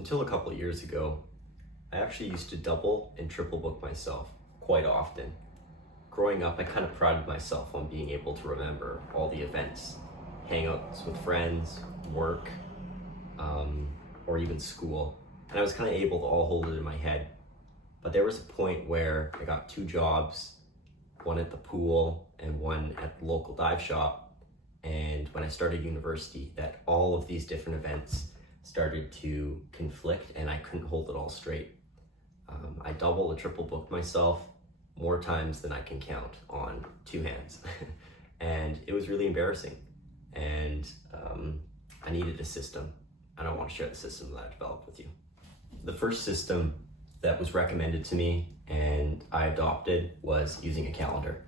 Until a couple of years ago, I actually used to double and triple book myself quite often. Growing up, I kind of prided myself on being able to remember all the events, hangouts with friends, work, or even school. And I was kind of able to all hold it in my head. But there was a point where I got two jobs, one at the pool and one at the local dive shop. And when I started university, that all of these different events started to conflict and I couldn't hold it all straight. I double and triple booked myself more times than I can count on two hands. And it was really embarrassing. And I needed a system, and I want to share the system that I developed with you. The first system that was recommended to me and I adopted was using a calendar.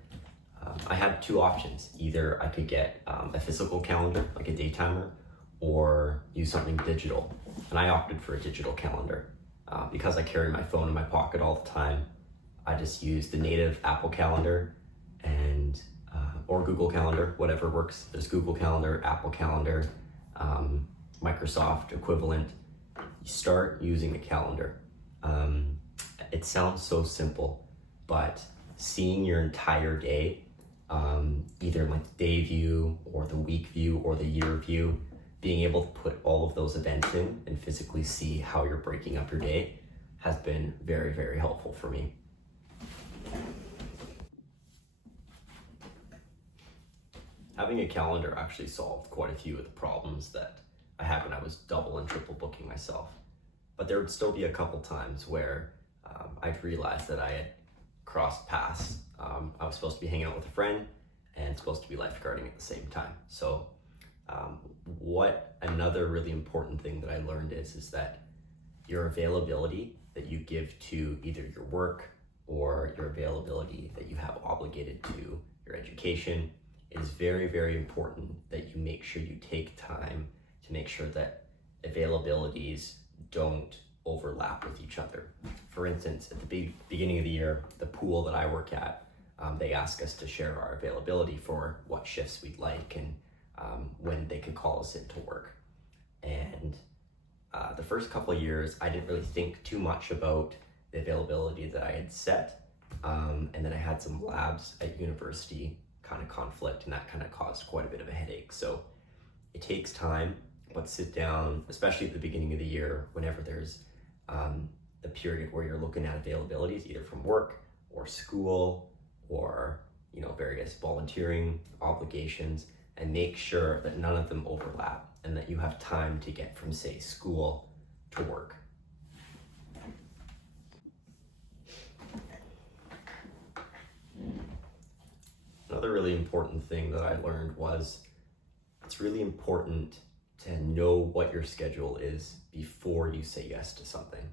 I had two options. Either I could get a physical calendar, like a day timer, or use something digital. And I opted for a digital calendar. Because I carry my phone in my pocket all the time, I just use the native Apple Calendar and or Google Calendar, whatever works. There's Google Calendar, Apple Calendar, Microsoft equivalent. You start using a calendar. It sounds so simple, but seeing your entire day, either like the day view or the week view or the year view, being able to put all of those events in and physically see how you're breaking up your day has been very, very helpful for me. Having a calendar actually solved quite a few of the problems that I had when I was double and triple booking myself. But there would still be a couple times where I'd realized that I had crossed paths. I was supposed to be hanging out with a friend and supposed to be lifeguarding at the same time. So what another really important thing that I learned is that your availability that you give to either your work or your availability that you have obligated to your education, it is very, very important that you make sure you take time to make sure that availabilities don't overlap with each other. For instance, at the beginning of the year, the pool that I work at, they ask us to share our availability for what shifts we'd like and when they could call us into work. And the first couple of years, I didn't really think too much about the availability that I had set. And then I had some labs at university kind of conflict, and that kind of caused quite a bit of a headache. So it takes time, but sit down, especially at the beginning of the year, whenever there's the period where you're looking at availabilities, either from work or school or various volunteering obligations, and make sure that none of them overlap and that you have time to get from, say, school to work. Another really important thing that I learned was it's really important to know what your schedule is before you say yes to something.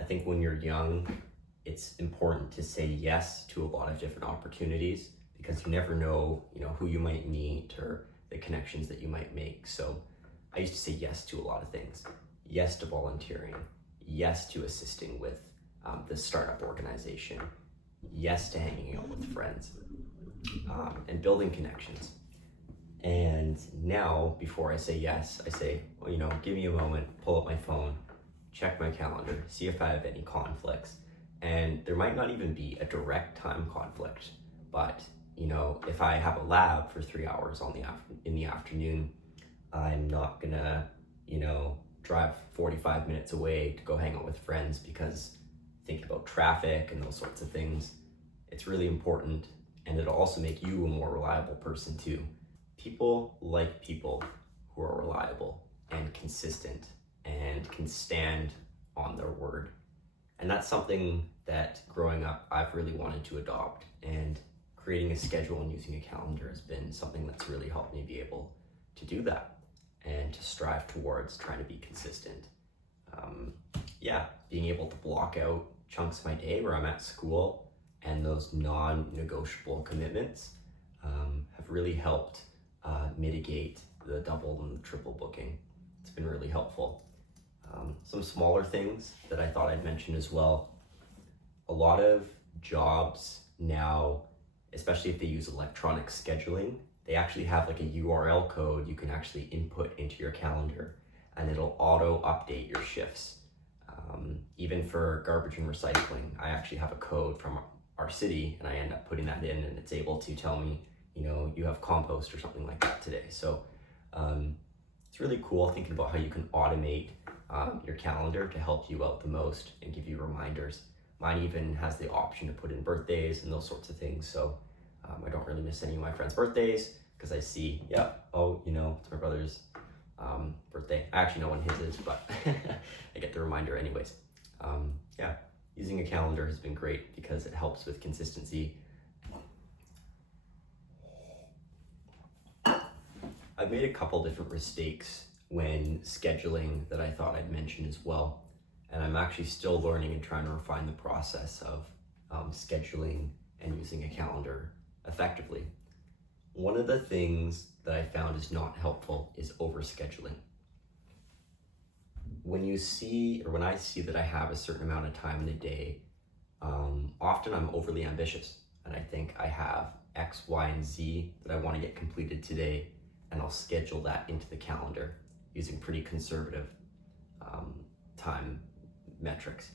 I think when you're young, it's important to say yes to a lot of different opportunities because you never know, who you might meet or the connections that you might make. So I used to say yes to a lot of things. Yes to volunteering, yes to assisting with the startup organization, yes to hanging out with friends, and building connections. And now, before I say yes, I say, give me a moment, pull up my phone, check my calendar, see if I have any conflicts. And there might not even be a direct time conflict, but if I have a lab for 3 hours in the afternoon, I'm not gonna, drive 45 minutes away to go hang out with friends because thinking about traffic and those sorts of things, it's really important. And it'll also make you a more reliable person too. People like people who are reliable and consistent and can stand on their word. And that's something that growing up, I've really wanted to adopt, and creating a schedule and using a calendar has been something that's really helped me be able to do that and to strive towards trying to be consistent. Being able to block out chunks of my day where I'm at school and those non-negotiable commitments have really helped mitigate the double and the triple booking. It's been really helpful. Some smaller things that I thought I'd mention as well. A lot of jobs now, especially if they use electronic scheduling, they actually have like a URL code you can actually input into your calendar. and it'll auto update your shifts. Even for garbage and recycling, I actually have a code from our city, and I end up putting that in, and it's able to tell me, you have compost or something like that today. So it's really cool thinking about how you can automate your calendar to help you out the most and give you reminders. Mine even has the option to put in birthdays and those sorts of things. So I don't really miss any of my friends' birthdays because I see, it's my brother's birthday. I actually know when his is, but I get the reminder anyways. Using a calendar has been great because it helps with consistency. I've made a couple different mistakes when scheduling that I thought I'd mention as well. And I'm actually still learning and trying to refine the process of scheduling and using a calendar effectively. One of the things that I found is not helpful is overscheduling. When I see that I have a certain amount of time in the day, often I'm overly ambitious and I think I have X, Y, and Z that I want to get completed today, and I'll schedule that into the calendar using pretty conservative time metrics.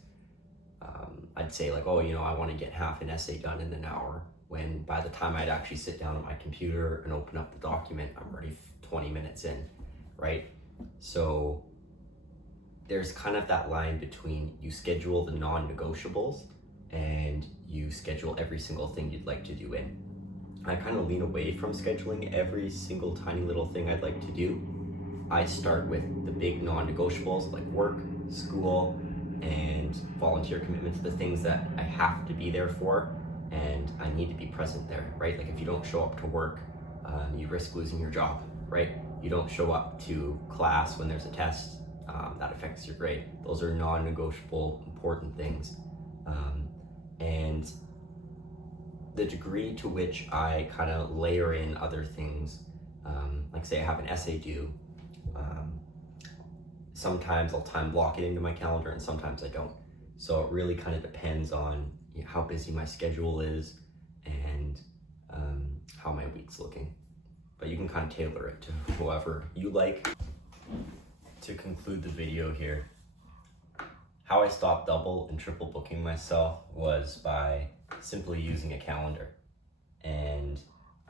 I'd say I want to get half an essay done in an hour, when by the time I'd actually sit down at my computer and open up the document, I'm already 20 minutes in, right? So there's kind of that line between you schedule the non-negotiables and you schedule every single thing you'd like to do in. I kind of lean away from scheduling every single tiny little thing I'd like to do. I start with the big non-negotiables like work, school, and volunteer commitments, the things that I have to be there for and I need to be present there, right? Like if you don't show up to work, you risk losing your job, right? You don't show up to class when there's a test, that affects your grade. Those are non-negotiable important things. And the degree to which I kind of layer in other things, like say I have an essay due, sometimes I'll time block it into my calendar and sometimes I don't. So it really kind of depends on how busy my schedule is and how my week's looking. But you can kind of tailor it to whoever you like. To conclude the video here, how I stopped double and triple booking myself was by simply using a calendar and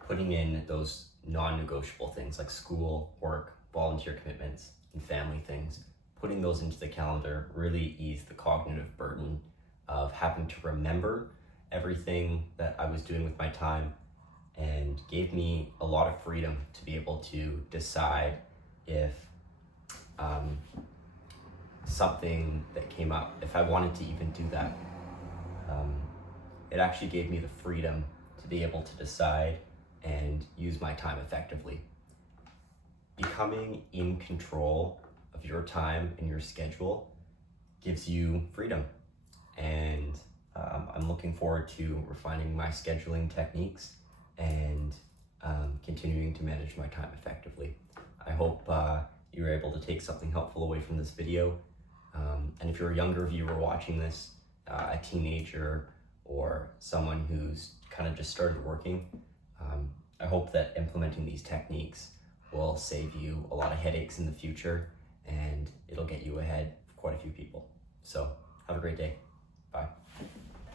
putting in those non-negotiable things like school, work, volunteer commitments, and family things. Putting those into the calendar really eased the cognitive burden of having to remember everything that I was doing with my time, and gave me a lot of freedom to be able to decide if something that came up, if I wanted to even do that. It actually gave me the freedom to be able to decide and use my time effectively. Becoming in control of your time and your schedule gives you freedom. And I'm looking forward to refining my scheduling techniques and continuing to manage my time effectively. I hope you were able to take something helpful away from this video. And if you're a younger viewer watching this, a teenager or someone who's kind of just started working, I hope that implementing these techniques will save you a lot of headaches in the future, and it'll get you ahead of quite a few people. So have a great day. Bye.